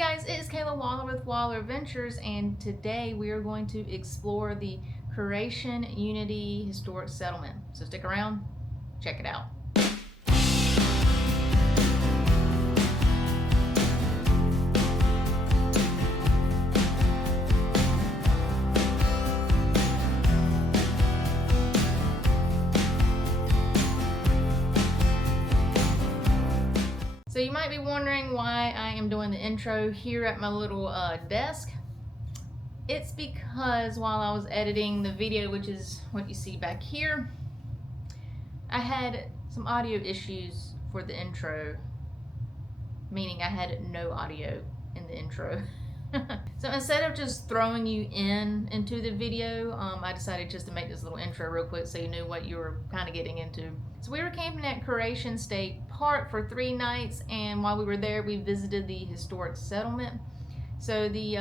guys, it is Kayla Waller with Waller Ventures, and today we are going to explore the Koreshan Unity Historic Settlement. So stick around, check it out. So you might be wondering why I am doing the intro here at my little desk. It's because while I was editing the video, which is what you see back here, I had some audio issues for the intro, meaning I had no audio in the intro. So instead of just throwing you into the video, I decided just to make this little intro real quick so you knew what you were kind of getting into. So we were camping at Koreshan State Park for 3 nights, and while we were there, we visited the historic settlement. So the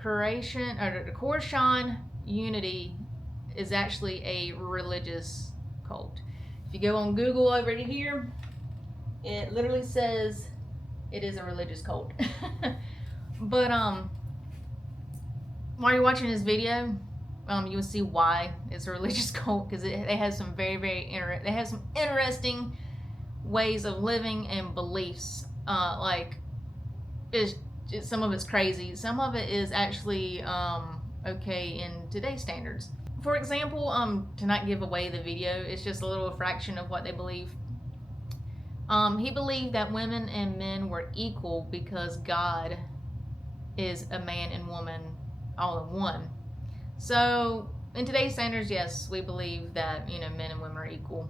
Koreshan Unity is actually a religious cult. If you go on Google over here, it literally says it is a religious cult. But while you're watching this video, you will see why it's a religious cult, because they have some they have some interesting ways of living and beliefs. Some of it's crazy, some of it is actually okay in today's standards. For example, to not give away the video, it's just a little fraction of what they believe. He believed that women and men were equal because God is a man and woman all in one. So in today's standards, yes, we believe that, men and women are equal.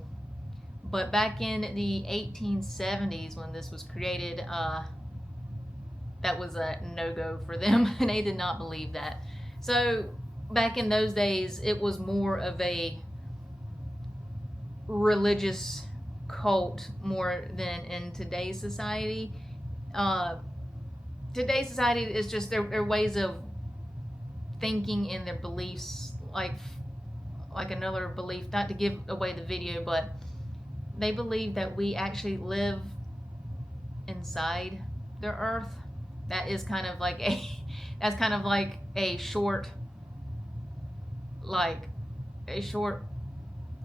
But back in the 1870s, when this was created, that was a no-go for them. They did not believe that. So back in those days, it was more of a religious cult more than in today's society. Today's society is just their ways of thinking and their beliefs, like another belief, not to give away the video, but they believe that we actually live inside the earth. That is kind of like a short,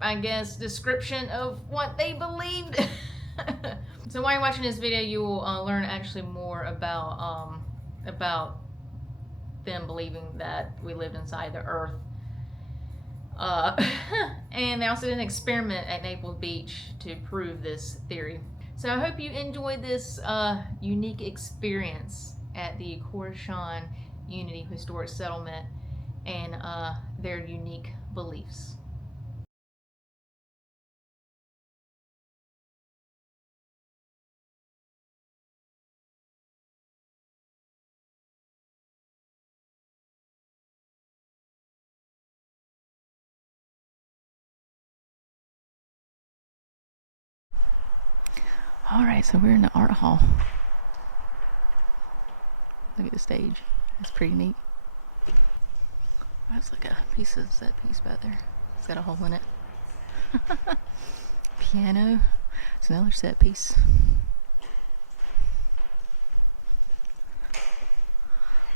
I guess, description of what they believed. So while you're watching this video, you will learn actually more about them believing that we lived inside the earth. And they also did an experiment at Naples Beach to prove this theory. So I hope you enjoyed this unique experience at the Koreshan Unity Historic Settlement and their unique beliefs. Alright, so we're in the art hall. Look at the stage. It's pretty neat. That's like a set piece back there. It's got a hole in it. Piano. It's another set piece.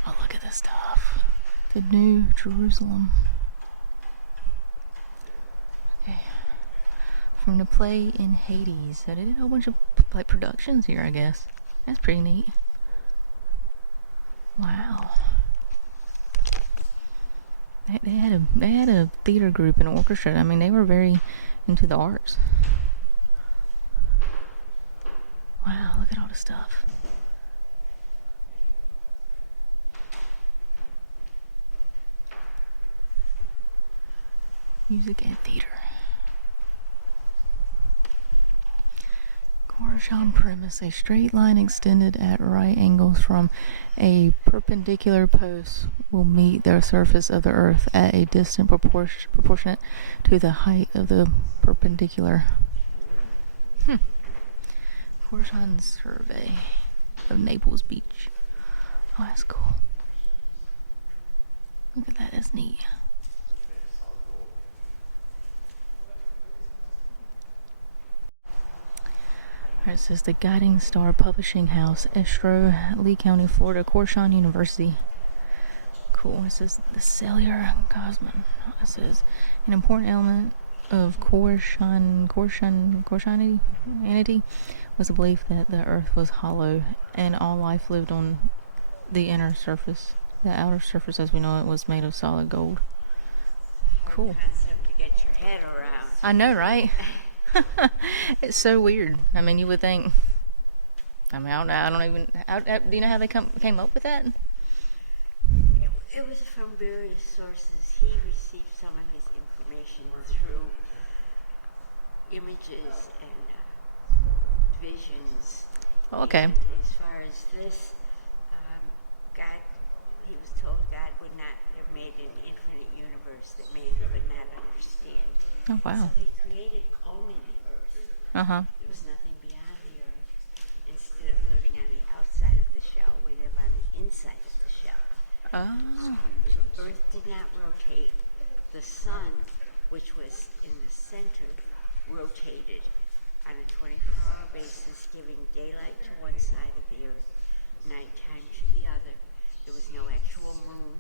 Oh, look at this stuff. The New Jerusalem. Okay. From the play in Hades. So they did a whole bunch of productions here, I guess. That's pretty neat. Wow. They had a theater group and orchestra. I mean, they were very into the arts. Wow, look at all the stuff. Music and theater. Koreshan premise: a straight line extended at right angles from a perpendicular post will meet the surface of the earth at a distance proportionate to the height of the perpendicular. Koreshan survey of Naples Beach. Oh, that's cool. Look at that, that's neat. It says the Guiding Star Publishing House, Estero, Lee County, Florida, Koreshan University. Cool. It says the cellular cosmon. It says an important element of Koreshan Unity was the belief that the Earth was hollow and all life lived on the inner surface. The outer surface, as we know it, was made of solid gold. Cool. Concept to get your head around. I know, right? It's so weird. I mean, you would think. I mean, I don't even. Do you know how they came up with that? It was from various sources. He received some of his information through images and visions. Oh, okay. And as far as this, God, he was told God would not have made an infinite universe that man could not understand. Oh, wow. So he created only the earth. Uh-huh. There was nothing beyond the earth. Instead of living on the outside of the shell, we live on the inside of the shell. Oh. Earth did not rotate. The sun, which was in the center, rotated on a 24-hour basis, giving daylight to one side of the earth, nighttime to the other. There was no actual moon.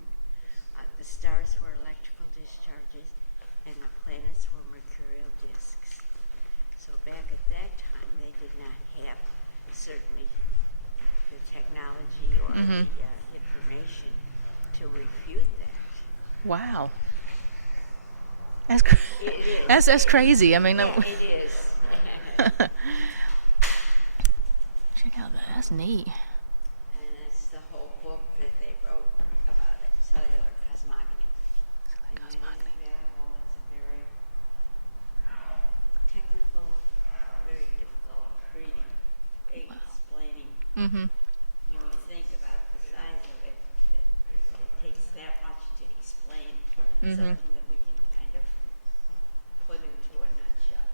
The stars were electrical discharges, and the planets were mercurial disks. So back at that time, they did not have certainly the technology or the information to refute that. Wow. That's crazy. I mean, yeah, it is. Check out that. That's neat. And it's the whole book that they wrote about it, cellular cosmology. It's a very technical, very difficult reading, explaining. Mm-hmm. When you think about the size of it, it takes that much to explain something that we can kind of put into a nutshell.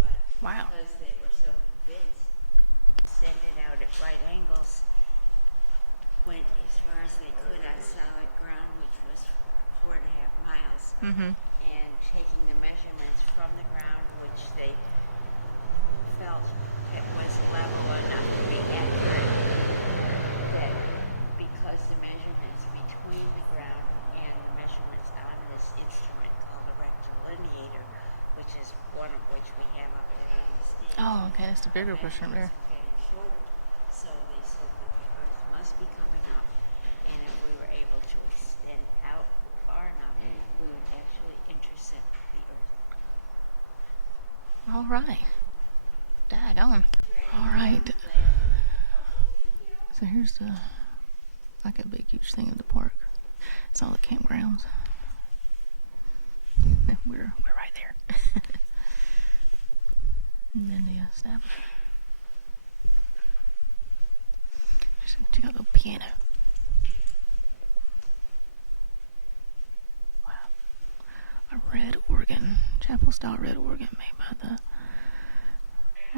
But Wow. because they were so convinced, send it out at right angles, went as far as they could on solid ground, which was 4.5 miles, and taking the measurements from the ground, which they felt it was level enough to be accurate, that because the measurements between the ground and the measurements on this instrument called a rectilineator, which is one of which we have up there on the stage. Oh, okay. That's the bigger portion right there. So they said that the Earth must be coming up, and if we were able to extend out far enough, we would actually intercept the Earth. All right. Daggone. All right. So here's the, like a big, huge thing of the park. It's all the campgrounds. We're right there. And then the establishment. Just check out the piano. Wow. A red organ. Chapel style red organ made by the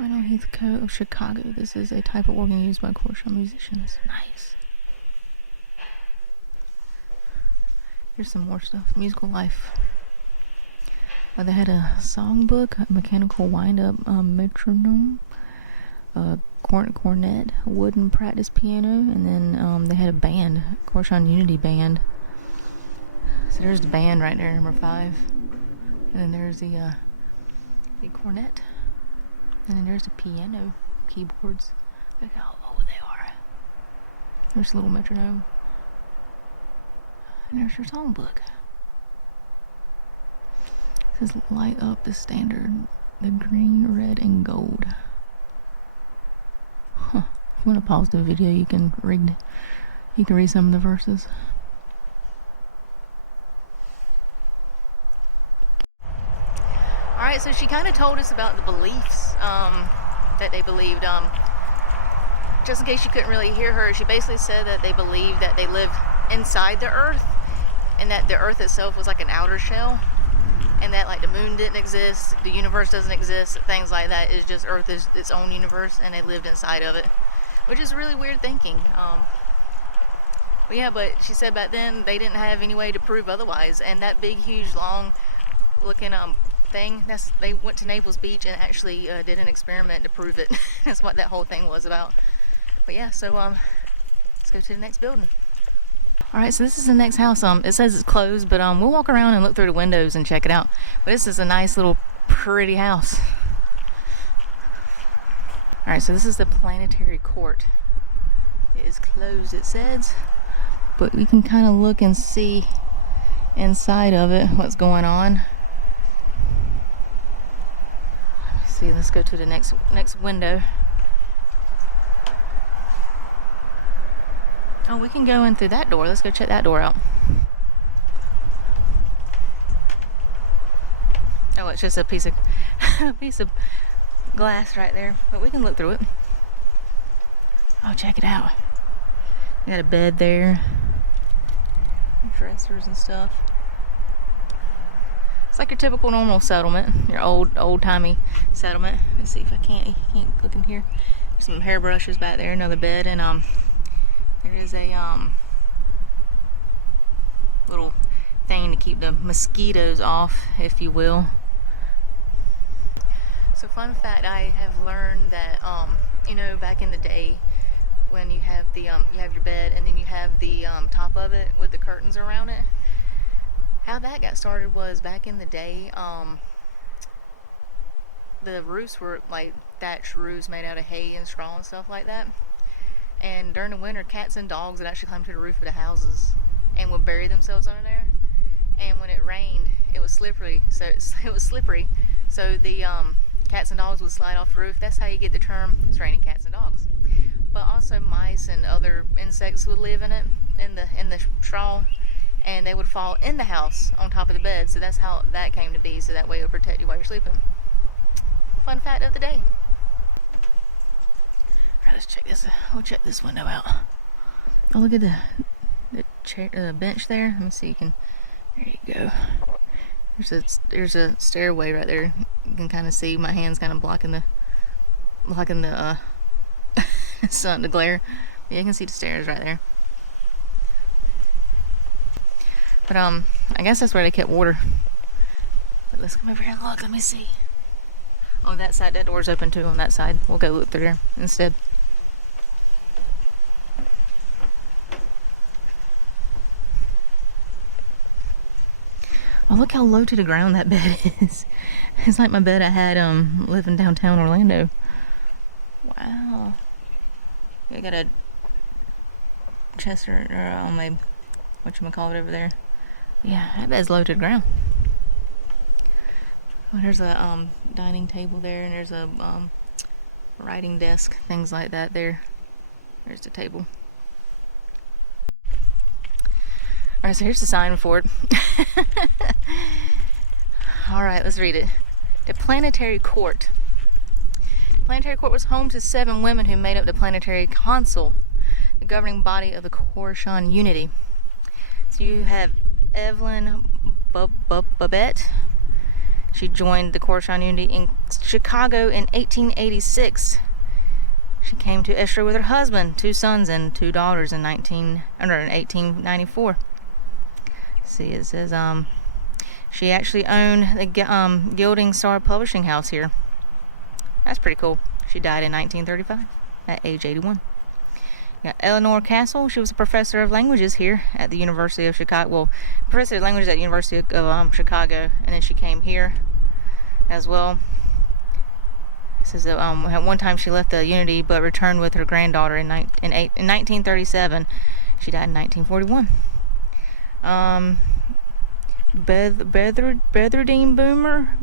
Rhino Heath Co. of Chicago. This is a type of organ used by Koreshan musicians. Nice. Here's some more stuff. Musical life. They had a songbook, a mechanical wind-up metronome, a cornet, a wooden practice piano, and then they had a band, Koreshan Unity Band. So there's the band right there, number 5. And then there's the cornet. And then there's the piano keyboards. Look how old they are. There's a little metronome. And there's your songbook. It says light up the standard, the green, red, and gold. Huh. If you want to pause the video, you can read some of the verses. Alright, so she kind of told us about the beliefs that they believed. Just in case you couldn't really hear her, she basically said that they believed that they live inside the earth, and that the earth itself was like an outer shell, and that like the moon didn't exist, the universe doesn't exist, things like that. It's just earth is its own universe, and they lived inside of it, which is really weird thinking. But yeah, but she said back then they didn't have any way to prove otherwise, and that big, huge, long looking thing. They went to Naples Beach and actually did an experiment to prove it. That's what that whole thing was about. But yeah, so let's go to the next building. All right, so this is the next house. It says it's closed, but we'll walk around and look through the windows and check it out. But this is a nice little pretty house. All right, so this is the Planetary Court. It is closed, it says, but we can kind of look and see inside of it what's going on. Let me see. Let's go to the next window. Oh, we can go in through that door. Let's go check that door out. Oh, it's just a piece of glass right there, but we can look through it. Oh, check it out. We got a bed there, dressers and stuff. It's like your typical normal settlement, your old-timey settlement. Let's see if I can't look in here. There's some hairbrushes back there, another bed, and there is a little thing to keep the mosquitoes off, if you will. So fun fact, I have learned that you know, back in the day when you have the you have your bed and then you have the top of it with the curtains around it. How that got started was back in the day, the roofs were like thatched roofs made out of hay and straw and stuff like that. And during the winter, cats and dogs would actually climb to the roof of the houses and would bury themselves under there. And when it rained, it was slippery. So the cats and dogs would slide off the roof. That's how you get the term "it's raining cats and dogs." But also mice and other insects would live in it, in the straw, and they would fall in the house on top of the bed. So that's how that came to be. So that way it would protect you while you're sleeping. Fun fact of the day. Alright, let's check this. We'll check this window out. Oh, look at the chair, bench there. Let me see. There you go. There's a stairway right there. You can kind of see my hands kind of blocking the sun, the glare. Yeah, you can see the stairs right there. But I guess that's where they kept water. But let's come over here and look. Let me see. On that side, that door's open too. On that side, we'll go look through there instead. Oh, look how low to the ground that bed is. It's like my bed I had living downtown Orlando. Wow. I got a Chester on my whatchamacallit over there. Yeah, that bed's low to the ground. Well, there's a dining table there, and there's a writing desk, things like that there. There's the table. Alright, so here's the sign for it. Alright, let's read it. The Planetary Court. The Planetary Court was home to 7 women who made up the Planetary Council, the governing body of the Koreshan Unity. So you have Evelyn Babette. She joined the Koreshan Unity in Chicago in 1886. She came to Estero with her husband, 2 sons and 2 daughters in 1894. See, it says she actually owned the Gilding Star Publishing House here. That's pretty cool. She died in 1935 at age 81. You got Eleanor Castle. She was a professor of languages here at the University of Chicago. Well, professor of languages at the University of Chicago, and then she came here as well. It says that at one time she left the Unity but returned with her granddaughter in 1937. She died in 1941. Bethardine Boomer.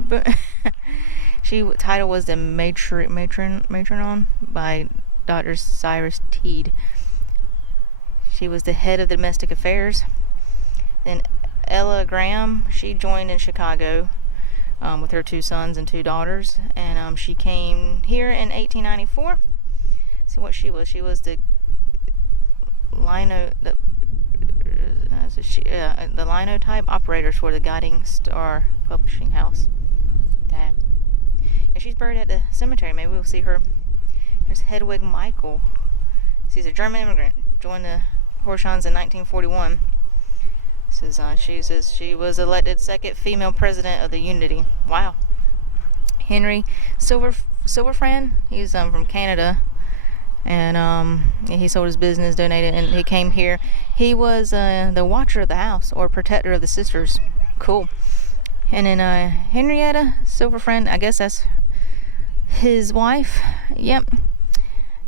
Title was the Matronon by Dr. Cyrus Teed. She was the head of the domestic affairs. Then Ella Graham, she joined in Chicago with her 2 sons and 2 daughters, and she came here in 1894. See what she was. She was the linotype operators for the Guiding Star Publishing House. Damn. Yeah, she's buried at the cemetery. Maybe we'll see her. There's Hedwig Michael. She's a German immigrant. Joined the Koreshans in 1941. She says she was elected second female president of the Unity. Wow. Henry Silverfran, he's from Canada, and he sold his business, donated, and he came here. He was the watcher of the house, or protector of the sisters. Cool. And then Henrietta Silverfran, I guess that's his wife. Yep.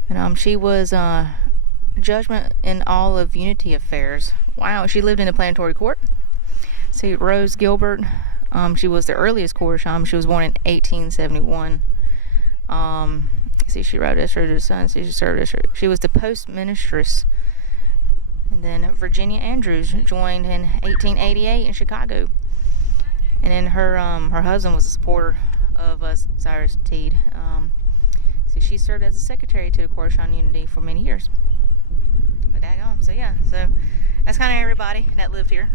And she was judgment in all of Unity affairs. Wow. She lived in the Planetary Court. See, Rose Gilbert, she was the earliest Koreshan. She was born in 1871. See, she wrote Estero to the Sun. See, she served Estero. She was the postmistress. And then Virginia Andrews joined in 1888 in Chicago. And then her husband was a supporter of Cyrus Teed. So she served as a secretary to the Koreshan Unity for many years. But daggone. So yeah, so that's kind of everybody that lived here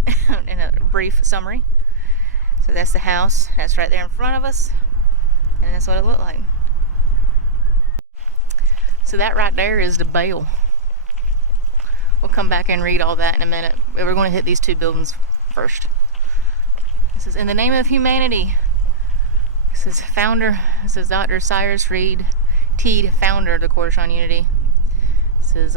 in a brief summary. So that's the house. That's right there in front of us. And that's what it looked like. So that right there is the bell. We'll come back and read all that in a minute. We're going to hit these two buildings first. This is in the name of humanity. This is founder. This is Dr. Cyrus Teed, founder of the Koreshan Unity. This is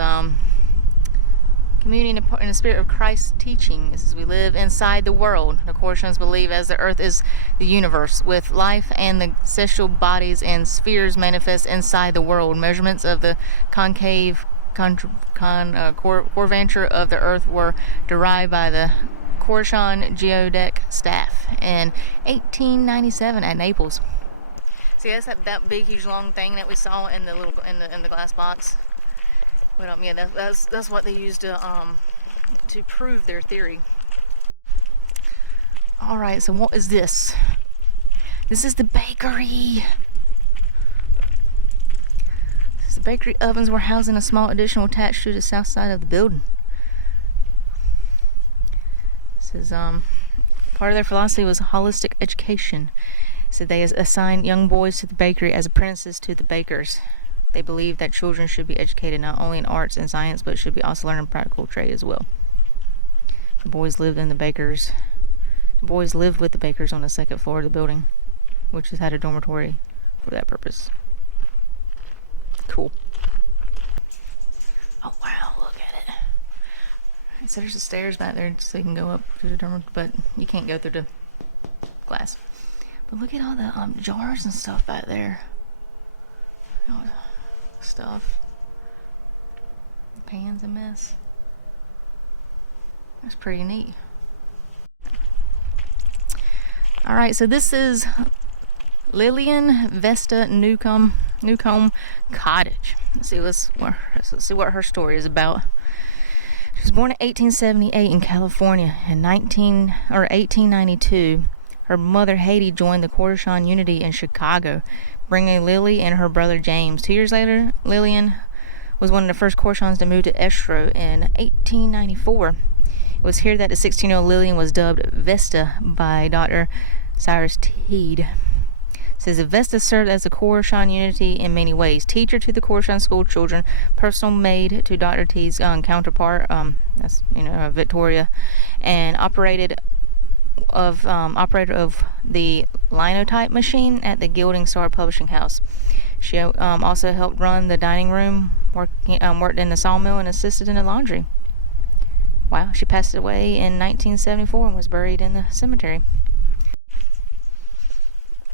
community in the spirit of Christ's teaching. This is we live inside the world. The Koreshans believe as the earth is the universe, with life and the celestial bodies and spheres manifest inside the world. Measurements of the concave curvature of the earth were derived by the Koreshan geodetic staff in 1897 at Naples. See, that's that big, huge, long thing that we saw in the little in the glass box. But yeah, that's what they used to prove their theory. All right, so what is this? This is the bakery. The bakery ovens were housed in a small addition attached to the south side of the building. This is part of their philosophy was holistic education. So they assigned young boys to the bakery as apprentices to the bakers. They believed that children should be educated not only in arts and science, but should be also learning practical trade as well. The boys lived with the bakers on the second floor of the building, which has had a dormitory for that purpose. Cool. Oh wow, look at it. So there's the stairs back there so you can go up to the dormitory, but you can't go through the glass. But look at all the jars and stuff back there. All the stuff. Pans and mess. That's pretty neat. Alright, so this is Lillian Vesta Newcome Cottage. Let's see what her story is about. She was born in 1878 in California. In 1892, her mother Haiti joined the Koreshan Unity in Chicago, bringing Lily and her brother James. 2 years later, Lillian was one of the first Koreshans to move to Estero in 1894. It was here that the 16-year-old Lillian was dubbed Vesta by Dr. Cyrus Teed. It says Vesta served as a Koreshan Unity in many ways. Teacher to the Koreshan school children, personal maid to Dr. Teed's counterpart, that's Victoria, and operator of the linotype machine at the Gilding Star Publishing House. She also helped run the dining room, worked in the sawmill, and assisted in the laundry. Wow, she passed away in 1974 and was buried in the cemetery.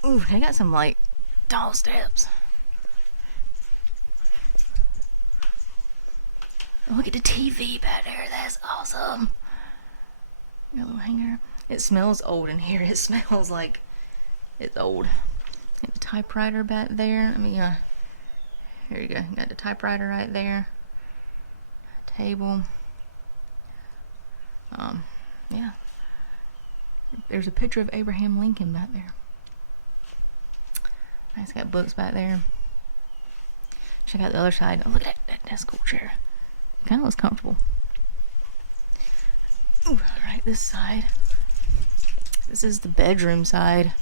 Ooh, they got some like tall steps. Look at the TV back there. That's awesome. Got a little hanger. It smells old in here. It smells like it's old. Got the typewriter back there. Here you go. Got the typewriter right there. Table. Yeah. There's a picture of Abraham Lincoln back there. Nice, got books back there. Check out the other side. Oh, look at that desk chair. It kind of looks comfortable. Ooh, alright, this side. This is the bedroom side.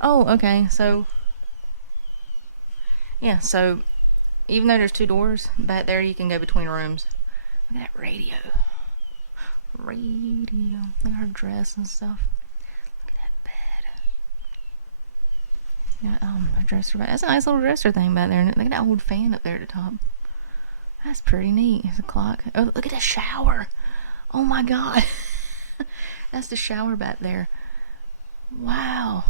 Oh, okay, so yeah, so even though there's two doors back there, you can go between rooms. Look at that radio. Radio. Look at her dress and stuff. Look at that bed. Yeah, a dresser. That's a nice little dresser thing back there. Look at that old fan up there at the top. That's pretty neat. It's a clock. Oh, look at the shower. Oh my god. That's the shower back there. Wow.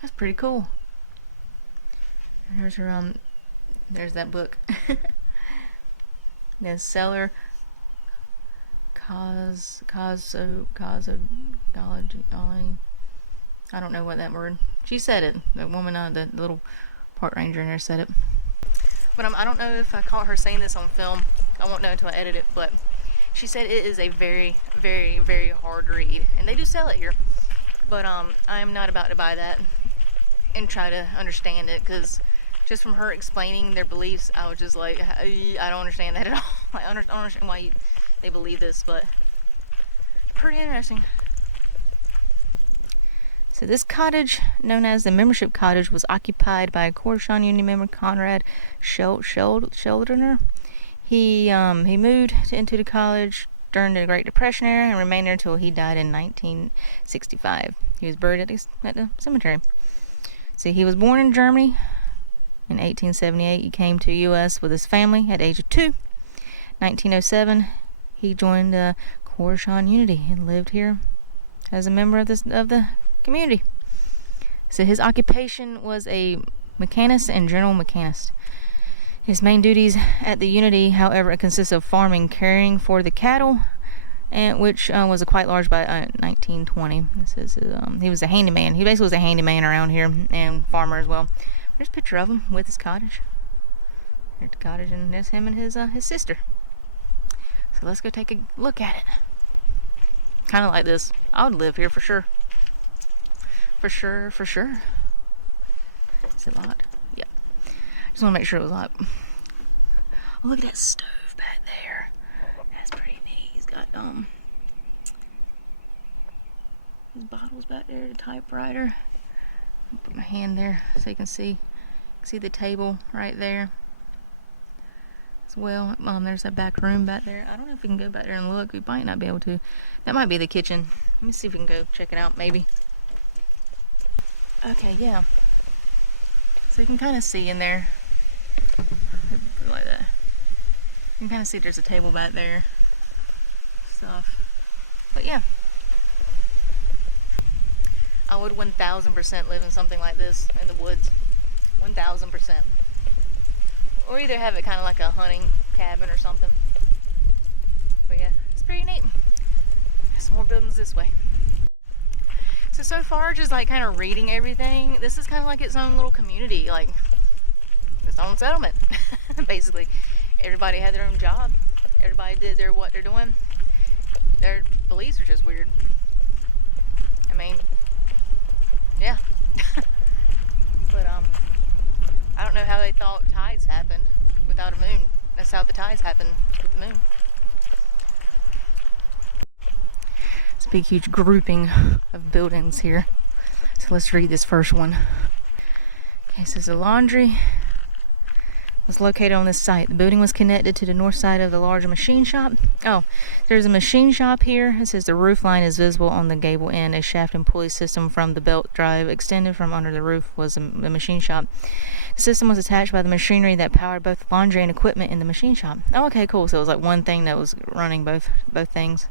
That's pretty cool. There's her there's that book. The cellular cosmology. I don't know what that word. She said it. The woman, the little park ranger in there said it. But I don't know if I caught her saying this on film. I won't know until I edit it. But she said it is a very, very, very hard read, and they do sell it here. But I am not about to buy that and try to understand it, because just from her explaining their beliefs, I was just like, I don't understand that at all. I don't understand why they believe this, but pretty interesting. So this cottage, known as the Membership Cottage, was occupied by a Koreshan Unity member, Conrad Sheldner. He moved into the college during the Great Depression era and remained there until he died in 1965. He was buried at the cemetery. So he was born in Germany. In 1878, he came to the U.S. with his family at the age of 2. 1907, he joined Koreshan Unity and lived here as a member of the community. So his occupation was a mechanist and general mechanist. His main duties at the Unity, however, consists of farming, caring for the cattle, and which was quite large by 1920. This is he was a handyman. He basically was a handyman around here, and farmer as well. There's a picture of him with his cottage. There's the cottage, and there's him and his sister. So let's go take a look at it. Kind of like this. I would live here for sure. For sure. Is it locked? Yeah. Just want to make sure it was locked. Oh, look at that stove back there. That's pretty neat. He's got his bottles back there, the typewriter. I'll put my hand there so you can see the table right there as well. There's that back room back there. I don't know if we can go back there and look. We might not be able to. That might be the kitchen. Let me see if we can go check it out, maybe. Okay, yeah. So you can kind of see in there, like that. You can kind of see there's a table back there. Stuff. But yeah. I would 1000% live in something like this in the woods. 1000%. Or either have it kind of like a hunting cabin or something. But yeah, it's pretty neat. Some more buildings this way. So far, just like kind of reading everything, this is kind of like its own little community, like its own settlement. Basically, everybody had their own job. Everybody did what they're doing. Their beliefs are just weird. I mean, yeah. But I don't know how they thought tides happened without a moon. That's how the tides happen with the moon. It's a big, huge grouping of buildings here. So let's read this first one. Okay, it says the laundry was located on this site. The building was connected to the north side of the large machine shop. Oh, there's a machine shop here. It says the roof line is visible on the gable end. A shaft and pulley system from the belt drive extended from under the roof was the machine shop. The system was attached by the machinery that powered both laundry and equipment in the machine shop. Oh, okay, cool. So it was like one thing that was running both things.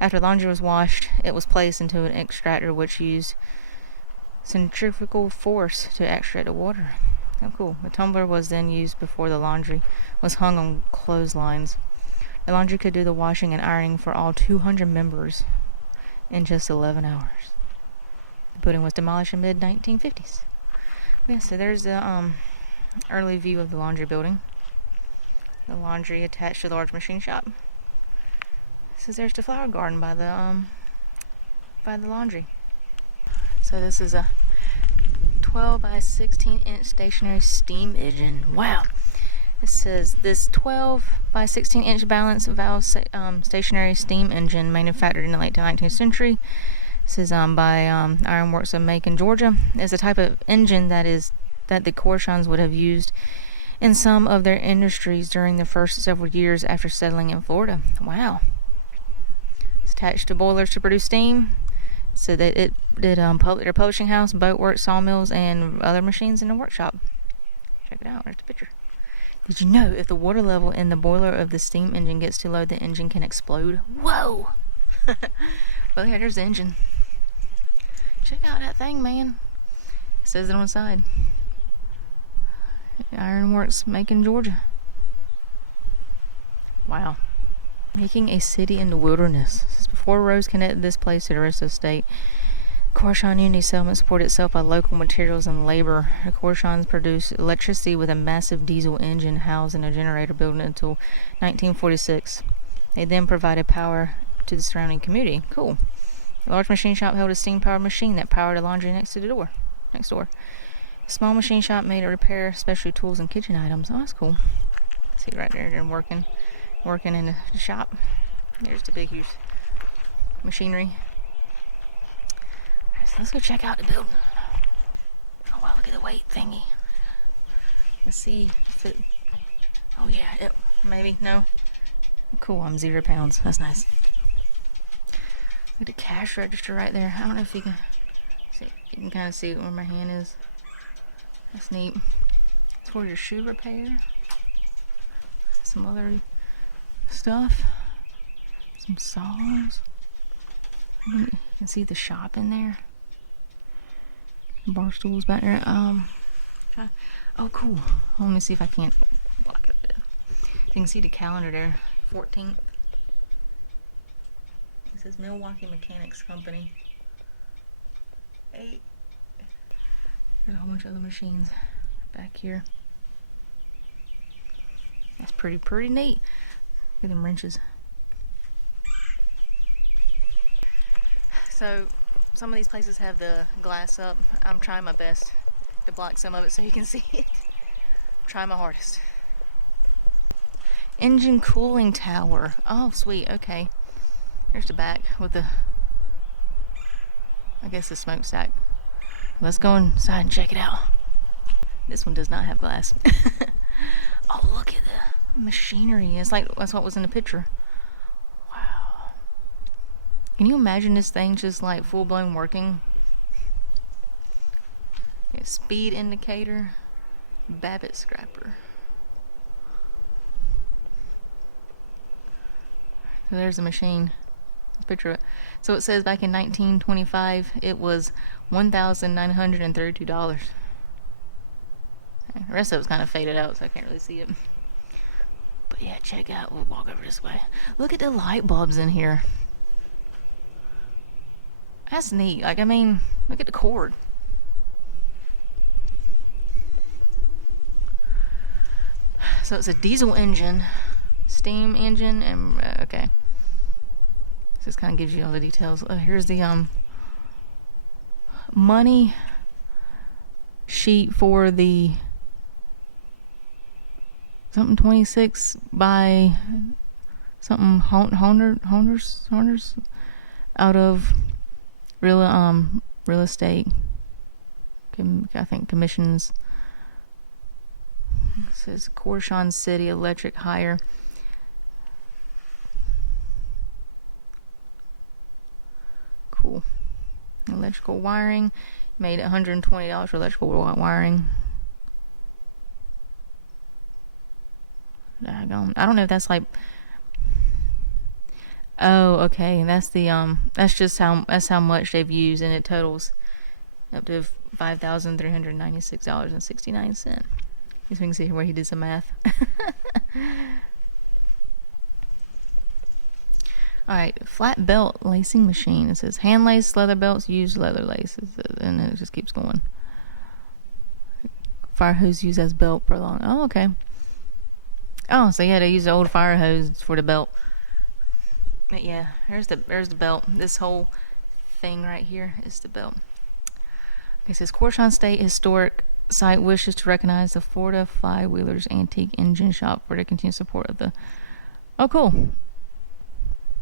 After laundry was washed, it was placed into an extractor which used centrifugal force to extract the water. Oh, cool. The tumbler was then used before the laundry was hung on clotheslines. The laundry could do the washing and ironing for all 200 members in just 11 hours. The building was demolished in mid-1950s. Yeah, so there's the early view of the laundry building. The laundry attached to the large machine shop. So there's the flower garden by the laundry. So this is a 12 by 16 inch stationary steam engine. Wow. It says this 12 by 16 inch balance valve stationary steam engine manufactured in the late 19th century. This is by Ironworks of Macon, Georgia. Is a type of engine that the Koreshans would have used in some of their industries during the first several years after settling in Florida. Wow. It's attached to boilers to produce steam. So that it did their publishing house, boatworks, sawmills, and other machines in the workshop. Check it out. There's the picture. Did you know if the water level in the boiler of the steam engine gets too low, the engine can explode? Whoa! Well, yeah, there's the engine. Check out that thing, man. It says it on the side. Ironworks Macon, Georgia. Wow. Making a city in the wilderness. This is before roads connected this place to the rest of the state. Koreshan Unity Settlement supported itself by local materials and labor. The Koreshans produced electricity with a massive diesel engine housed in a generator building until 1946. They then provided power to the surrounding community. Cool. A large machine shop held a steam-powered machine that powered a laundry next door. A small machine shop made a repair specialty tools and kitchen items. Oh, that's cool. See right there, they're working in the shop. There's the big, huge machinery. Alright, so let's go check out the building. Oh wow, look at the weight thingy. Let's see if it. Oh yeah, maybe no. Cool, I'm 0 pounds. That's nice. Look at the cash register right there. I don't know if you can see. You can kind of see where my hand is. That's neat. It's for your shoe repair. Some other stuff. Some saws. You can see the shop in there. Bar stools back there. Oh cool. Let me see if I can't block it a bit. You can see the calendar there. 14th. It says Milwaukee Mechanics Company. 8. There's a whole bunch of other machines back here. That's pretty neat. Look at them wrenches. So, some of these places have the glass up. I'm trying my best to block some of it so you can see it. Try my hardest. Engine cooling tower. Oh, sweet. Okay. Here's the back with the, I guess, the smokestack. Let's go inside and check it out. This one does not have glass. Oh, look at the machinery. It's like that's what was in the picture. Wow. Can you imagine this thing just like full-blown working? Yeah, speed indicator, Babbitt scraper. So there's the machine. Picture it. So it says back in 1925 it was $1,932. Okay, the rest of it was kind of faded out, so I can't really see it. But yeah, check out. We'll walk over this way. Look at the light bulbs in here. That's neat. Like, I mean, look at the cord. So it's a diesel engine, steam engine, and okay. So this kind of gives you all the details. Here's the money sheet for the something 26 by something Honors out of real estate. I think commissions. It says Koreshan City Electric Hire. Cool. Electrical wiring. Made $120 for electrical wiring. Daggone. I don't know if that's like. Oh, okay. That's the That's just how much they've used, and it totals up to $5,396.69. Guess we can see where he did some math. Alright, flat belt lacing machine. It says hand lace leather belts use leather laces, and then it just keeps going. Fire hose used as belt prolong. Oh, okay. Oh, so yeah, they use the old fire hose for the belt. But yeah, there's the belt. This whole thing right here is the belt. It says Koreshan State Historic Site wishes to recognize the Florida Flywheelers Antique Engine Shop for their continued support of the. Oh, cool.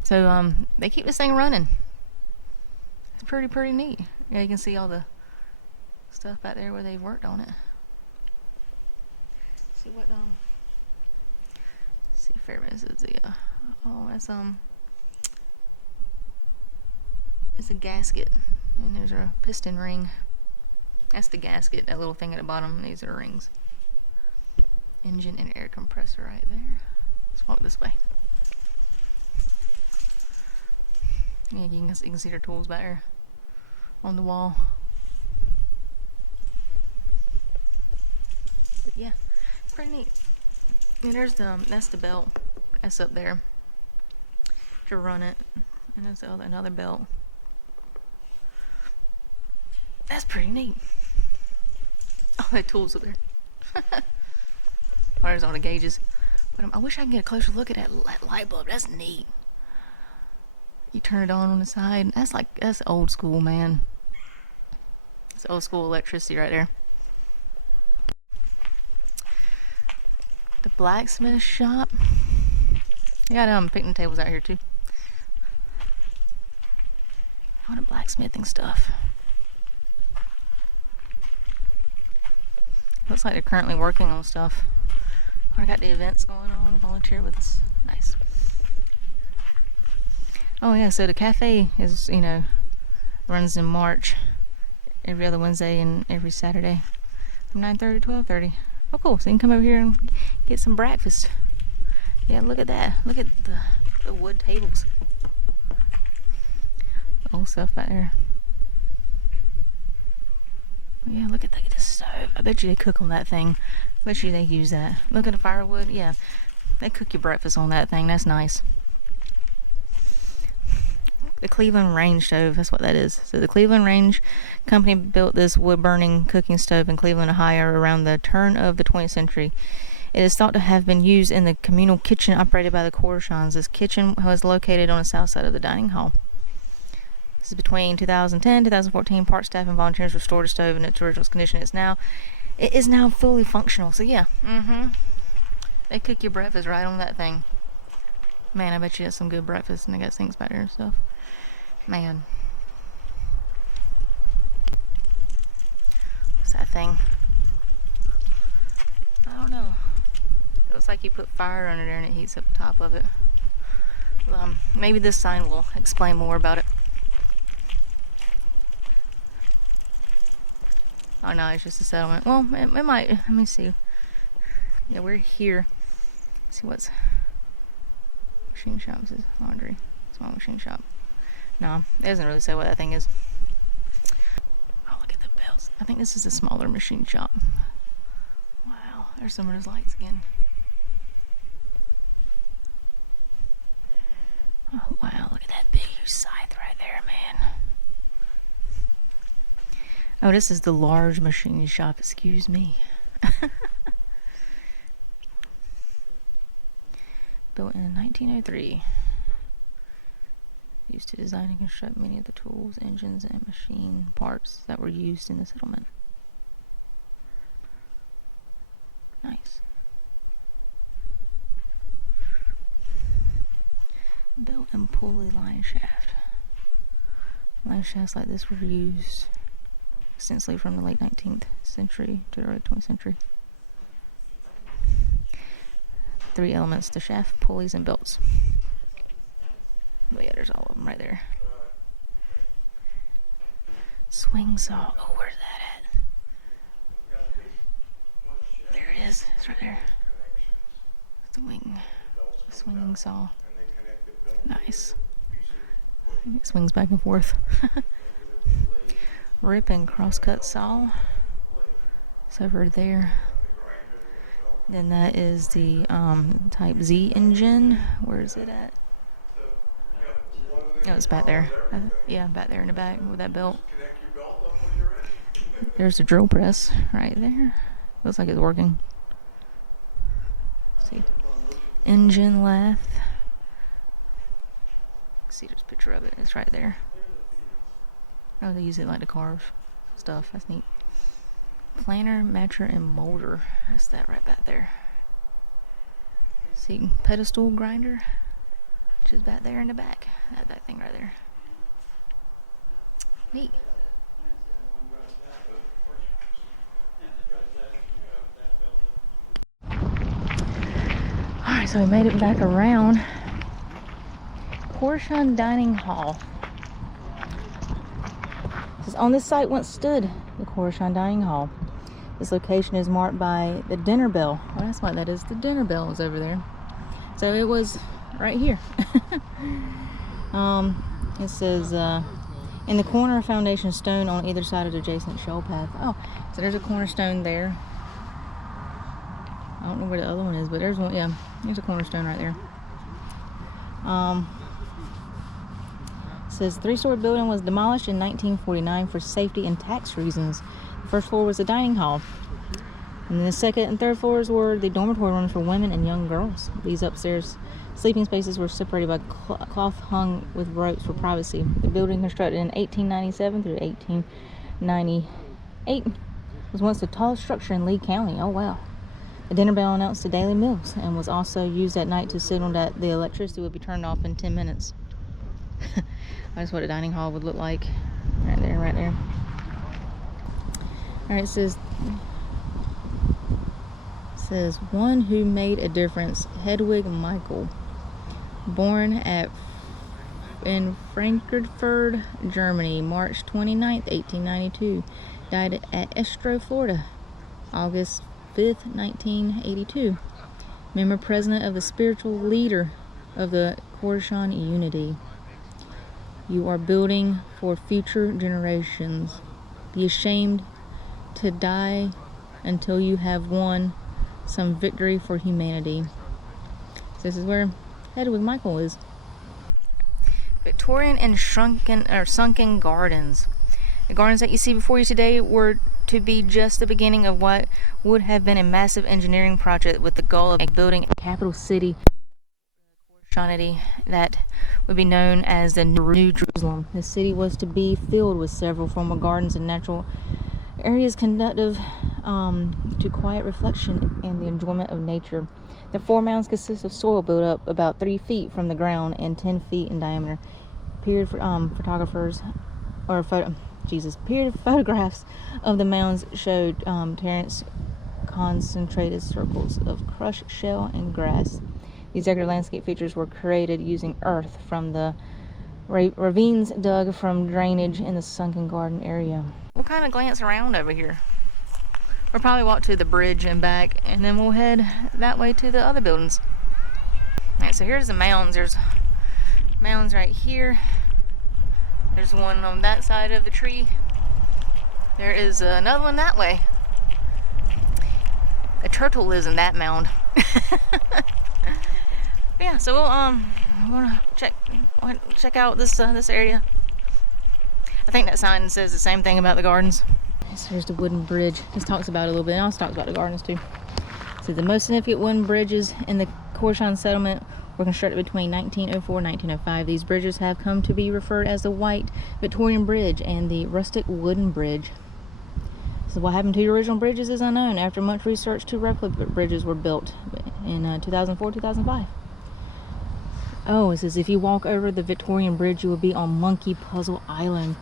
So they keep this thing running. It's pretty neat. Yeah, you can see all the stuff back there where they've worked on it. see what see if this is the oh, that's it's a gasket, and there's a piston ring. That's the gasket, that little thing at the bottom. These are rings. Engine and air compressor right there. Let's walk this way. Yeah, you can see their tools back there on the wall. But yeah, it's pretty neat. And there's that's the belt that's up there to run it, and there's another belt. That's pretty neat. Oh, the tools are there. There's all the gauges. But I wish I could get a closer look at that light bulb. That's neat. You turn it on the side. That's old school, man. It's old school electricity right there. The blacksmith shop. They got picnic tables out here too. A lot of blacksmithing stuff. Looks like they're currently working on stuff. I got the events going on. Volunteer with us. Nice. Oh yeah, so the cafe is, runs in March. Every other Wednesday and every Saturday. From 9:30 to 12:30. Oh cool, so you can come over here and get some breakfast. Yeah, look at that. Look at the wood tables. Old stuff back there. Yeah, look at this stove. I bet you they cook on that thing. I bet you they use that. Look at the firewood. Yeah, they cook your breakfast on that thing. That's nice. The Cleveland Range stove, that's what that is. So the Cleveland Range company built this wood-burning cooking stove in Cleveland, Ohio around the turn of the 20th century. It is thought to have been used in the communal kitchen operated by the Koreshans. This kitchen was located on the south side of the dining hall. This is between 2010 and 2014. Park staff and volunteers restored the stove in its original condition. It is now fully functional. So yeah, they cook your breakfast right on that thing. Man, I bet you that's some good breakfast, and they got sinks back there and stuff. Man, what's that thing? I don't know. It looks like you put fire under there and it heats up the top of it. Maybe this sign will explain more about it. Oh no, it's just a settlement. Well, it might. Let me see. Yeah, we're here. Let's see what's machine shop. This is laundry. Small machine shop. No, it doesn't really say what that thing is. Oh, look at the bells. I think this is a smaller machine shop. Wow, there's some of those lights again. Oh wow, look at that big scythe right there, man. Oh, this is the large machine shop, excuse me. Built in 1903. Used to design and construct many of the tools, engines, and machine parts that were used in the settlement. Nice. Belt and pulley line shaft. Line shafts like this were used extensively from the late 19th century to the early 20th century. 3 elements: the shaft, pulleys, and belts. But yeah, there's all of them right there. Swing saw. Oh, where's that at? There it is. It's right there. The swinging saw. Nice. It swings back and forth. Rip and crosscut saw. It's over there. Then that is the Type Z engine. Where is it at? Oh, it's back there. Yeah, back there in the back with that belt. There's the drill press right there. Looks like it's working. Let's see. Engine lathe. See, there's a picture of it. It's right there. Oh, they use it like to carve stuff. That's neat. Planer, matcher, and molder. That's that right back there. See, pedestal grinder, which is back there in the back. That thing right there. Neat. So we made it back around. Koreshan Dining Hall. It says, on this site once stood the Koreshan Dining Hall. This location is marked by the dinner bell. Well, that's what that is. The dinner bell is over there. So it was right here. It says, in the corner, foundation stone on either side of the adjacent shell path. Oh, so there's a cornerstone there. I don't know where the other one is, but there's one. Yeah, there's a cornerstone right there. It says 3-story building was demolished in 1949 for safety and tax reasons. The first floor was the dining hall, and then the second and third floors were the dormitory rooms for women and young girls. These upstairs sleeping spaces were separated by cloth hung with ropes for privacy. The building, constructed in 1897 through 1898, was once the tallest structure in Lee County. Oh wow. The dinner bell announced the daily meals and was also used at night to signal that the electricity would be turned off in 10 minutes. That's what a dining hall would look like. Right there, right there. Alright, it says one who made a difference, Hedwig Michael. Born in Frankfurt, Germany, March 29th, 1892. Died at Estero, Florida, August 5th, 1982. Member President of the spiritual leader of the Koreshan Unity. You are building for future generations. Be ashamed to die until you have won some victory for humanity. So this is where Hedwig Michael is. Victorian and sunken gardens. The gardens that you see before you today were to be just the beginning of what would have been a massive engineering project with the goal of building a capital city that would be known as the New Jerusalem. The city was to be filled with several formal gardens and natural areas conducive to quiet reflection and the enjoyment of nature. The 4 mounds consist of soil built up about 3 feet from the ground and 10 feet in diameter. Period photographs of the mounds showed terrace concentrated circles of crushed shell and grass. These decorative landscape features were created using earth from the ravines dug from drainage in the sunken garden area. We'll kind of glance around over here. We'll probably walk to the bridge and back, and then we'll head that way to the other buildings. Alright, so here's the mounds. There's mounds right here. There's one on that side of the tree. There is another one that way. A turtle lives in that mound. Yeah, so we're gonna check out this area. I think that sign says the same thing about the gardens. So here's the wooden bridge. This talks about it a little bit. It also talks about the gardens too. So the most significant wooden bridges in the Koreshan settlement were constructed between 1904 and 1905. These bridges have come to be referred as the White Victorian Bridge and the Rustic Wooden Bridge. So what happened to the original bridges is unknown. After much research, 2 replica bridges were built in 2004-2005. Oh, it says if you walk over the Victorian Bridge, you will be on Monkey Puzzle Island.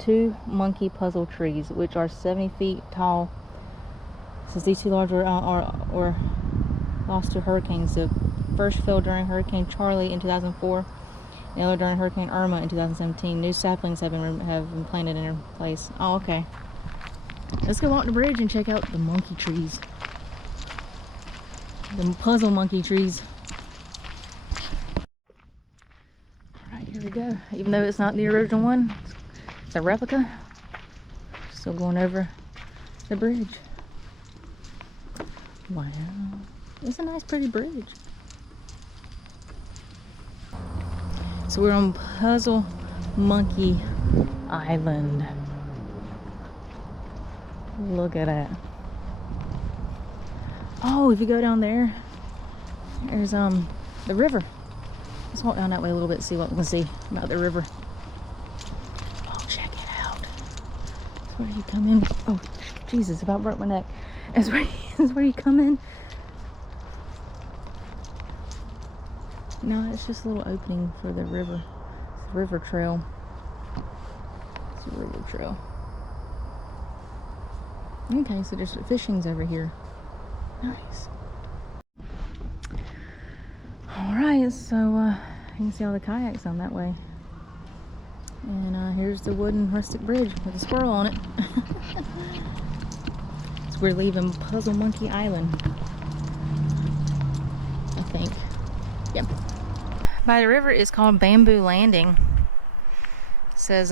2 monkey puzzle trees, which are 70 feet tall. It says these 2 large were lost to hurricanes. The first fell during Hurricane Charlie in 2004, the other during Hurricane Irma in 2017. New saplings have been planted in their place. Oh, okay. Let's go walk the bridge and check out the monkey trees. The puzzle monkey trees. Alright, here we go. Even though it's not the original one, it's a replica. Still going over the bridge. Wow. It's a nice pretty bridge. So we're on Puzzle Monkey Island. Look at that. Oh, if you go down there, there's the river. Let's walk down that way a little bit, see what we can see about the river. Oh, check it out. That's where you come in. Oh, Jesus, about broke my neck. That's where you come in. No, it's just a little opening for the river. It's a river trail. It's a river trail. Okay, so there's fishings over here. Nice. Alright, so you can see all the kayaks on that way. And here's the wooden rustic bridge with a squirrel on it. So we're leaving Puzzle Monkey Island, I think. Yep. By the river is called Bamboo Landing. It says,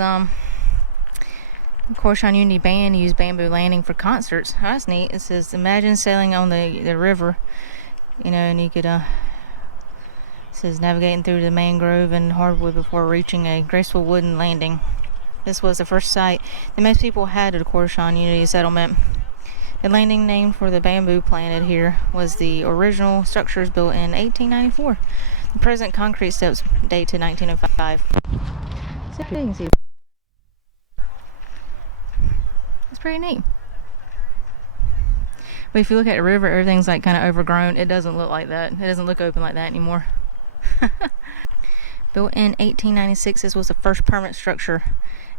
Koreshan Unity Band used Bamboo Landing for concerts. Oh, that's neat. It says, imagine sailing on the river, you know, and you could, it says, navigating through the mangrove and hardwood before reaching a graceful wooden landing. This was the first site that most people had at the Koreshan Unity Settlement. The landing named for the bamboo planted here was the original structures built in 1894. The present concrete steps date to 1905. So you can see. It's pretty neat. But if you look at the river, everything's like kind of overgrown. It doesn't look like that. It doesn't look open like that anymore. Built in 1896, this was the first permanent structure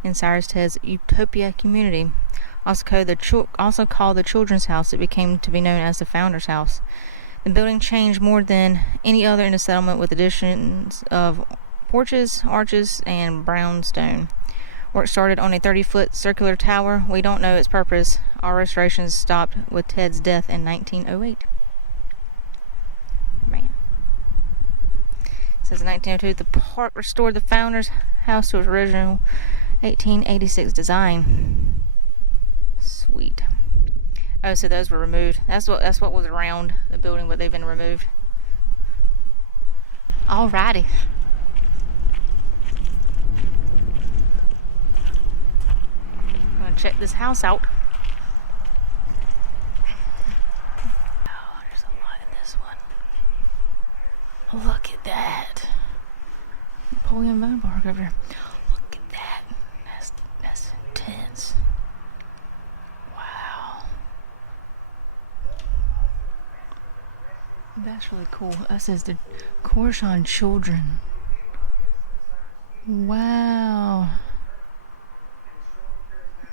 in Cyrus Teed's Utopia community. Also called the Children's House, it became to be known as the Founder's House. The building changed more than any other in the settlement with additions of porches, arches, and brownstone. Work started on a 30-foot circular tower. We don't know its purpose. All restorations stopped with Ted's death in 1908. Man. It says in 1902, the park restored the Founder's House to its original 1886 design. Sweet. Oh, so those were removed. That's what was around the building, but they've been removed. Alrighty. I'm gonna check this house out. Oh, there's a lot in this one. Look at that. Napoleon Bonaparte over here. Look at that. That's intense. Wow. That's really cool. That says the Koreshan children. Wow.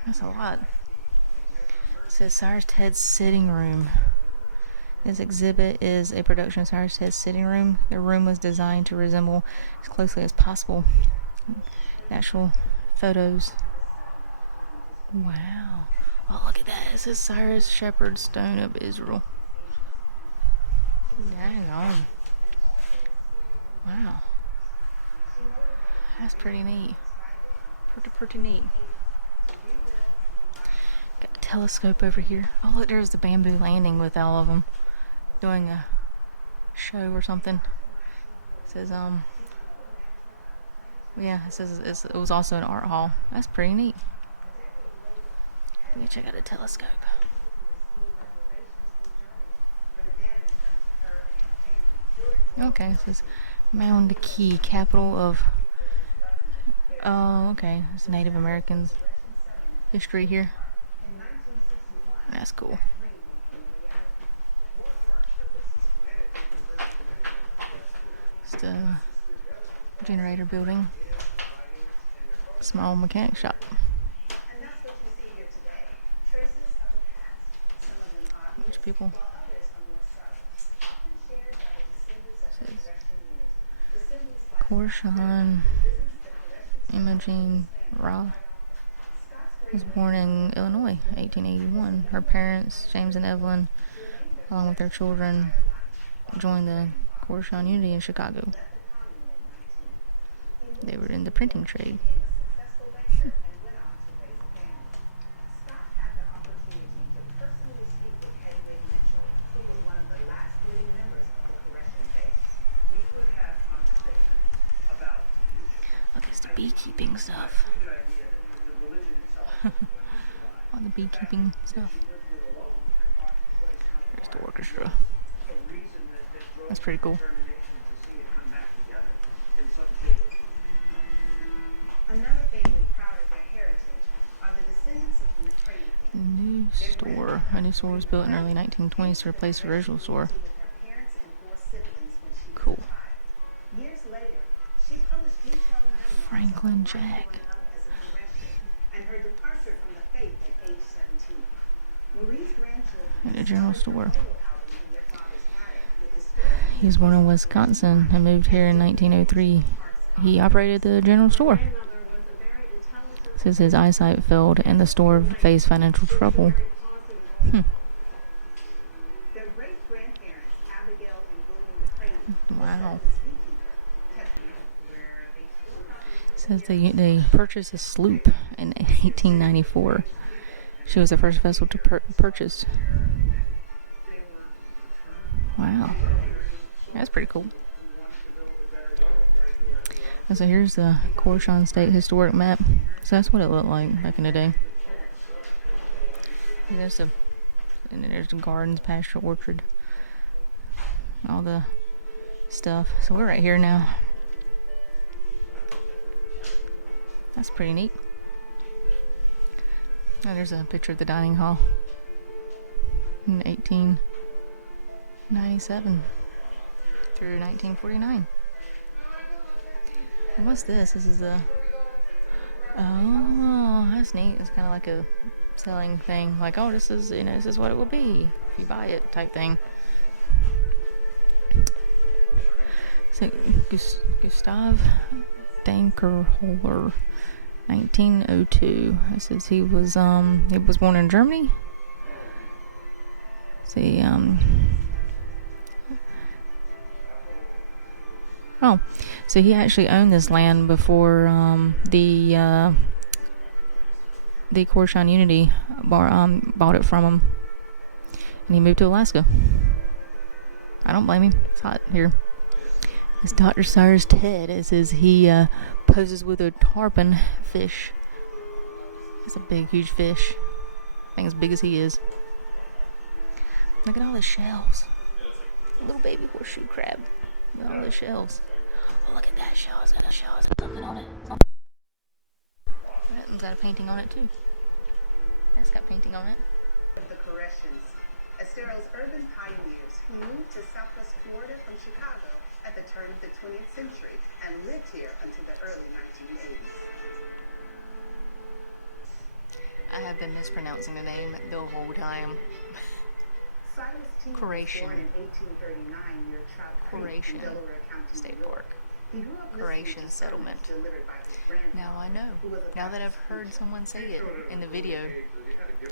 That's a lot. It says Cyrus Teed's sitting room. This exhibit is a production of Cyrus Teed's sitting room. The room was designed to resemble as closely as possible actual photos. Wow. Oh, look at that. It says Cyrus Shepherd Stone of Israel. Dang on. Wow. That's pretty neat. Pretty neat. Got a telescope over here. Oh, look, there's the bamboo landing with all of them doing a show or something. It says, yeah, it says it was also an art hall. That's pretty neat. Let me check out a telescope. Okay, it says Mound Key, capital of, oh, okay, it's Native Americans history here. That's cool. Just a generator building. Small mechanic shop. Bunch of people. Koreshan Imogene Ra was born in Illinois, 1881. Her parents, James and Evelyn, along with their children, joined the Koreshan Unity in Chicago. They were in the printing trade. Look, it's the beekeeping stuff. All the beekeeping stuff. There's the orchestra. That's pretty cool. The new store. A new store was built in the early 1920s to replace the original store. Cool. Franklin Jack. At a general store. He was born in Wisconsin and moved here in 1903. He operated the general store. Says his eyesight failed and the store faced financial trouble. Wow. Says they purchased a sloop in 1894. She was the first vessel to purchase. Wow. That's pretty cool. And so here's the Koreshan State Historic Map. So that's what it looked like back in the day. And there's the gardens, pasture, orchard, all the stuff. So we're right here now. That's pretty neat. Oh, there's a picture of the dining hall in 1897 through 1949. And what's this? This is a... Oh, that's neat. It's kind of like a selling thing. Like, oh, this is, this is what it will be if you buy it type thing. So, Gustav Dankerholer, 1902. It says he was born in Germany. See, oh, so he actually owned this land before the Koreshan Unity bought it from him, and he moved to Alaska. I don't blame him. It's hot here. It's Dr. Cyrus Teed. It says he poses with a tarpon fish. It's a big, huge fish. I think as big as he is. Look at all the shells. A little baby horseshoe crab. Look at all the shells. Oh, look at that shell. It's got a shell. It's got something on it. That one's got a painting on it too. That's got painting on it. The Koreshans, Estero's urban pioneers who moved to Southwest Florida from Chicago at the turn of the 20th century and lived here until the early 1980s. I have been mispronouncing the name the whole time. Cyrus Teed was Koreshan. born in 1839 near Trout Creek Koreshan in Delaware County, State New York. Park. He grew up Koreshan listening to Settlement. sermons delivered by his grandfather, Now I know. who was a Now that I've Baptist heard preacher. someone say it in the video,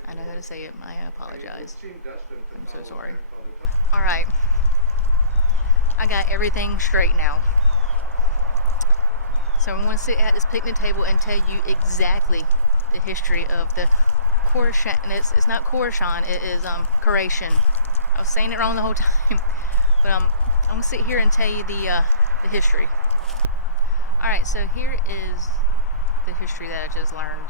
I know how to say it. I apologize. I'm so sorry. Alright. I got everything straight now. So I'm going to sit at this picnic table and tell you exactly the history of the Koreshan. And it's not Koreshan, it is Koreshan. I was saying it wrong the whole time. But I'm going to sit here and tell you the history. Alright, so here is the history that I just learned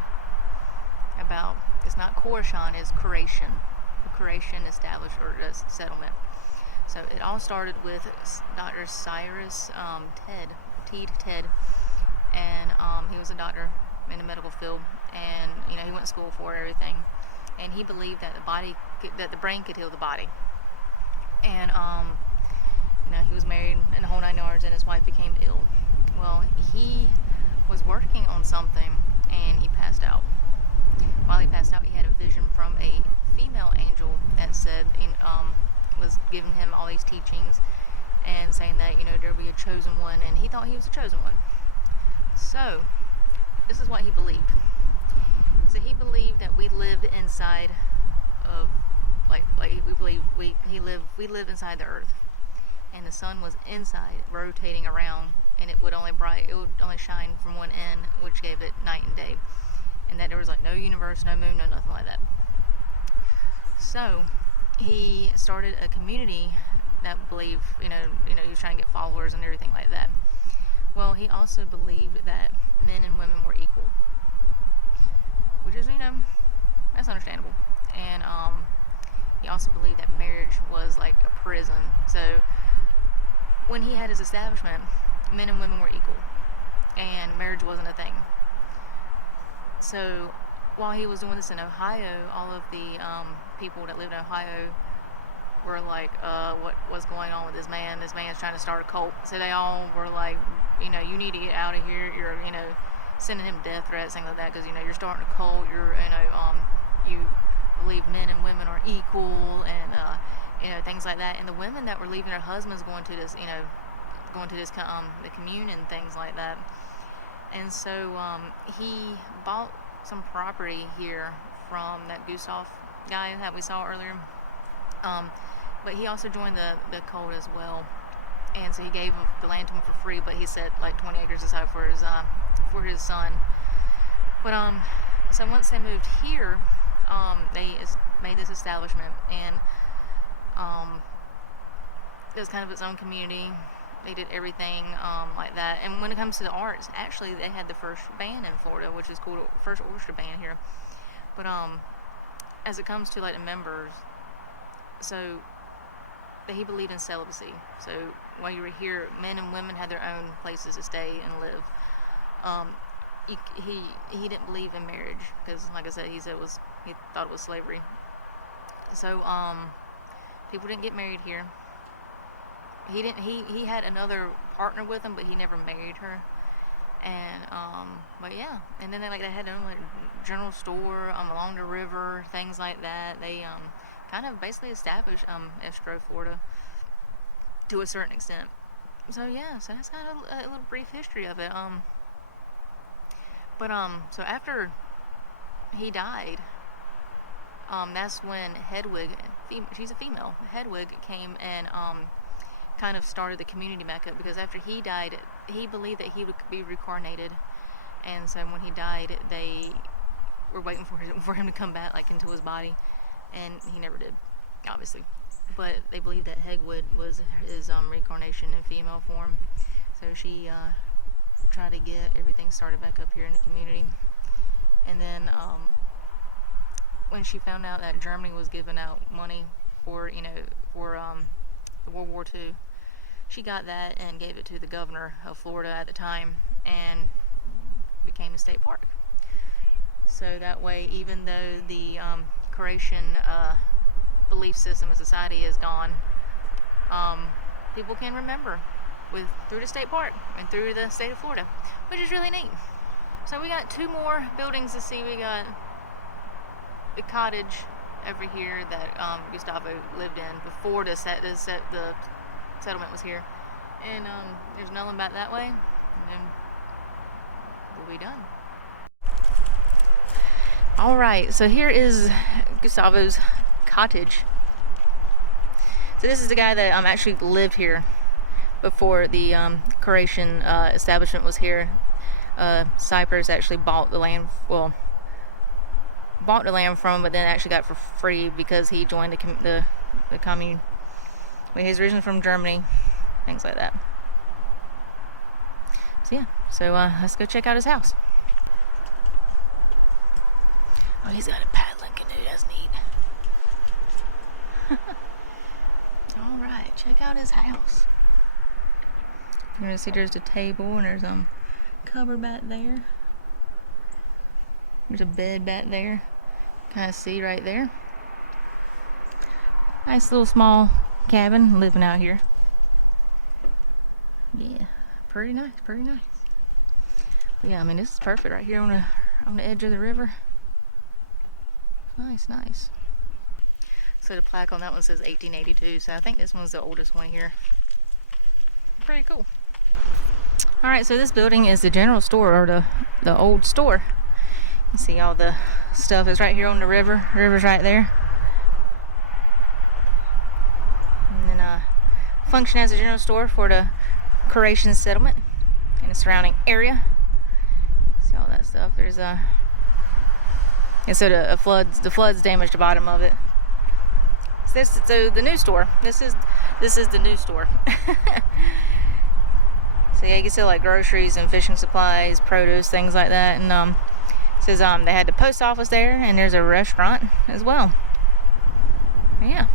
about. It's not Koreshan, it's Koreshan. The Koreshan established or settlement. So it all started with Dr. Cyrus Teed, and he was a doctor in the medical field, and he went to school for everything, and he believed that the brain could heal the body, and he was married in the whole 9 yards, and his wife became ill. Well, he was working on something, and he passed out. While he passed out, he had a vision from a female angel that said, was giving him all these teachings and saying that, there'll be a chosen one, and he thought he was a chosen one. So, this is what he believed. So he believed that we lived inside of, we live inside the earth, and the sun was inside, rotating around, and it would only shine from one end, which gave it night and day. And that there was no universe, no moon, no nothing like that. So he started a community that believed, he was trying to get followers and everything like that. Well, he also believed that men and women were equal, which is, that's understandable. And he also believed that marriage was like a prison. So when he had his establishment, men and women were equal, and marriage wasn't a thing. So while he was doing this in Ohio, all of the people that lived in Ohio were like, what's going on with this man? This man's trying to start a cult. So they all were like, you need to get out of here. You're, sending him death threats, things like that, because, you're starting a cult. You're, you believe men and women are equal, things like that. And the women that were leaving their husbands going to this, the commune and things like that. And so he bought some property here from that Gustav guy that we saw earlier. But he also joined the cult as well. And so he gave the land to him for free, but he set like 20 acres aside for his son. But so once they moved here, they made this establishment, and it was kind of its own community. They did everything like that. And when it comes to the arts, actually they had the first band in Florida, which is cool, first orchestra band here. But as it comes to like the members, so he believed in celibacy. So while you were here, men and women had their own places to stay and live. He didn't believe in marriage because, like I said, he thought it was slavery. So people didn't get married here. He had another partner with him, but he never married her. And but yeah, and then they had their own like general store along the river, things like that. They kind of basically established Estero, Florida, to a certain extent. So yeah, so that's kind of a little brief history of it. But so after he died, that's when Hedwig, she's a female, Hedwig came and kind of started the community back up, because after he died, he believed that he would be reincarnated, and so when he died, they were waiting for him to come back like into his body, and he never did, obviously. But they believed that Hedwig was his reincarnation in female form, so she tried to get everything started back up here in the community. And then when she found out that Germany was giving out money for the World War II, she got that and gave it to the governor of Florida at the time, and became a state park. So that way, even though the Koreshan belief system and society is gone, people can remember through the state park and through the state of Florida, which is really neat. So we got two more buildings to see. We got the cottage over here that Gustavo lived in before the settlement was here, and there's another one back that way, and then we'll be done. All right, so here is Gustavo's cottage. So this is the guy that actually lived here before the Koreshan establishment was here. Cyrus actually bought the land from him, but then actually got it for free because he joined the commune. But he's originally from Germany, things like that. So yeah, so let's go check out his house. Oh, he's got a paddling canoe, that's neat. Alright, check out his house. You're gonna see there's a table, and there's cupboard back there. There's a bed back there. Kind of see right there. Nice little small cabin living out here. Yeah, pretty nice, pretty nice. But yeah, I mean, this is perfect right here on the edge of the river. Nice, nice. So the plaque on that one says 1882, so I think this one's the oldest one here. Pretty cool. Alright, so this building is the general store, or the old store. You see all the stuff is right here on the river. The river's right there. And then function as a general store for the Koreshan settlement and the surrounding area. See all that stuff. There's and so the floods damaged the bottom of it. So the new store. This is the new store. So yeah, you can sell like groceries and fishing supplies, produce, things like that. And it says they had the post office there, and there's a restaurant as well. Yeah.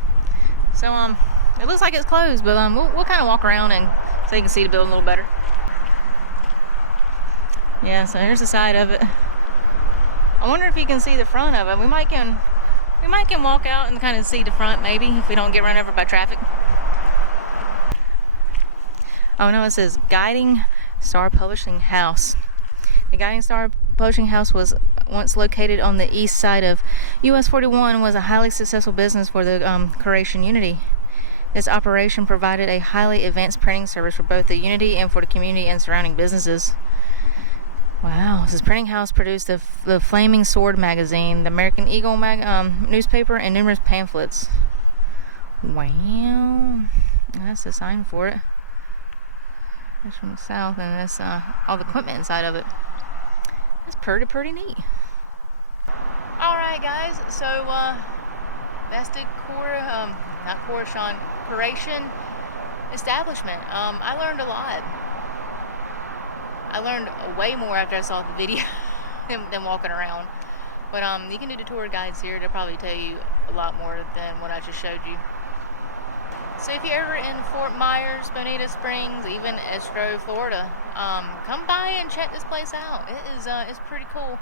So it looks like it's closed, but we'll kind of walk around and so you can see the building a little better. Yeah. So here's the side of it. I wonder if you can see the front of it. We might can walk out and kind of see the front, maybe, if we don't get run over by traffic. Oh no, it says Guiding Star Publishing House. The Guiding Star Publishing House was once located on the east side of US 41 and was a highly successful business for the Koreshan Unity This operation provided a highly advanced printing service for both the Unity and for the community and surrounding businesses. Wow, this printing house produced the Flaming Sword magazine, the American Eagle newspaper, and numerous pamphlets. Wow, that's the sign for it. It's from the south, and that's all the equipment inside of it. That's pretty neat. Alright guys, so that's the Koreshan establishment. I learned a lot. I learned way more after I saw the video than walking around. But you can do the tour guides here. They'll probably tell you a lot more than what I just showed you. So if you're ever in Fort Myers, Bonita Springs, even Estero, Florida, come by and check this place out. It is it's pretty cool.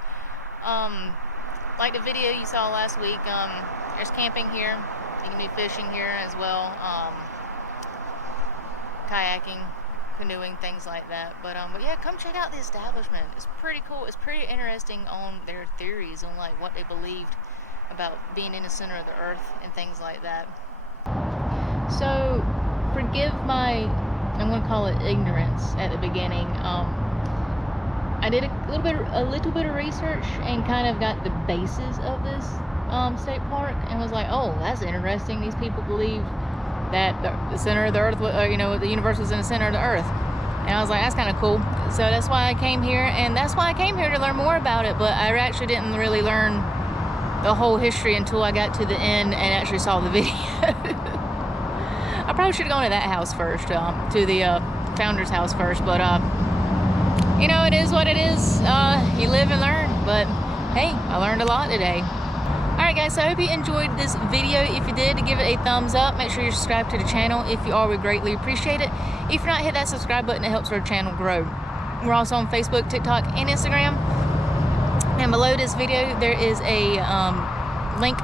Like the video you saw last week, there's camping here. You can do fishing here as well, kayaking, canoeing, things like that. But yeah, come check out the establishment. It's pretty cool. It's pretty interesting on their theories on like what they believed about being in the center of the earth and things like that. So forgive my, I'm going to call it ignorance at the beginning. I did a little bit of research and kind of got the basis of this state park, and was like, oh, that's interesting. These people believe that the center of the earth, the universe was in the center of the earth. And I was like, that's kind of cool. So that's why I came here, and that's why I came here to learn more about it. But I actually didn't really learn the whole history until I got to the end and actually saw the video. I probably should have gone to that house first, to the founder's house first, but it is what it is. You live and learn, but hey, I learned a lot today. Alright guys, so I hope you enjoyed this video. If you did, give it a thumbs up. Make sure you're subscribed to the channel. If you are, we greatly appreciate it. If you're not, hit that subscribe button. It helps our channel grow. We're also on Facebook, TikTok, and Instagram. And below this video, there is a link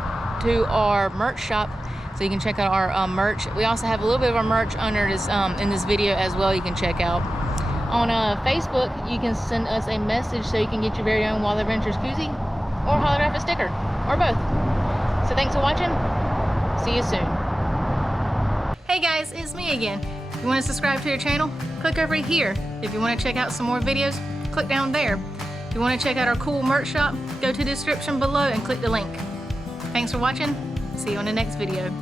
to our merch shop, so you can check out our merch. We also have a little bit of our merch under this in this video as well. You can check out on Facebook. You can send us a message so you can get your very own Wild Adventures koozie or holographic sticker, or both. So thanks for watching. See you soon. Hey guys, it's me again. If you want to subscribe to the channel, click over here. If you want to check out some more videos, click down there. If you want to check out our cool merch shop, go to the description below and click the link. Thanks for watching. See you on the next video.